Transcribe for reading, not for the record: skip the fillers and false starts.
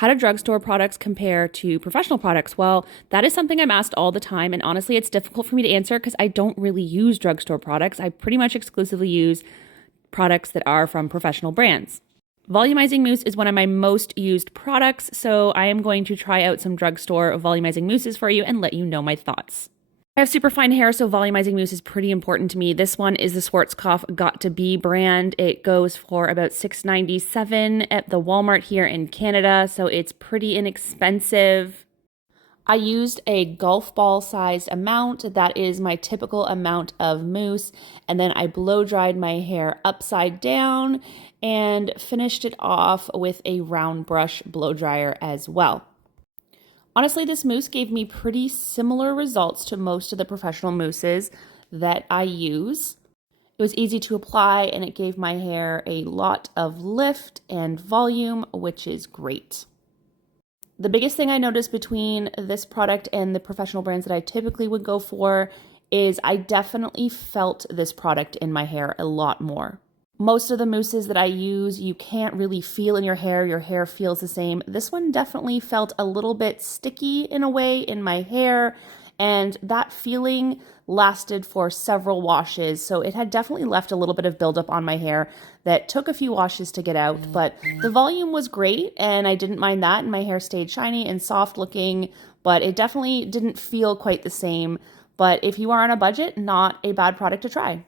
How do drugstore products compare to professional products? Well, that is something I'm asked all the time. And honestly, it's difficult for me to answer because I don't really use drugstore products. I pretty much exclusively use products that are from professional brands. Volumizing mousse is one of my most used products, so I am going to try out some drugstore volumizing mousses for you and let you know my thoughts. I have super fine hair, so volumizing mousse is pretty important to me. This one is the Schwarzkopf Got to Be brand. It goes for about $6.97 at the Walmart here in Canada, so it's pretty inexpensive. I used a golf ball sized amount. That is my typical amount of mousse. And then I blow dried my hair upside down and finished it off with a round brush blow dryer as well. Honestly, this mousse gave me pretty similar results to most of the professional mousses that I use. It was easy to apply and it gave my hair a lot of lift and volume, which is great. The biggest thing I noticed between this product and the professional brands that I typically would go for is I definitely felt this product in my hair a lot more. Most of the mousses that I use, you can't really feel in your hair feels the same. This one definitely felt a little bit sticky in a way in my hair, and that feeling lasted for several washes. So it had definitely left a little bit of buildup on my hair that took a few washes to get out, but the volume was great and I didn't mind that, and my hair stayed shiny and soft looking, but it definitely didn't feel quite the same. But if you are on a budget, not a bad product to try.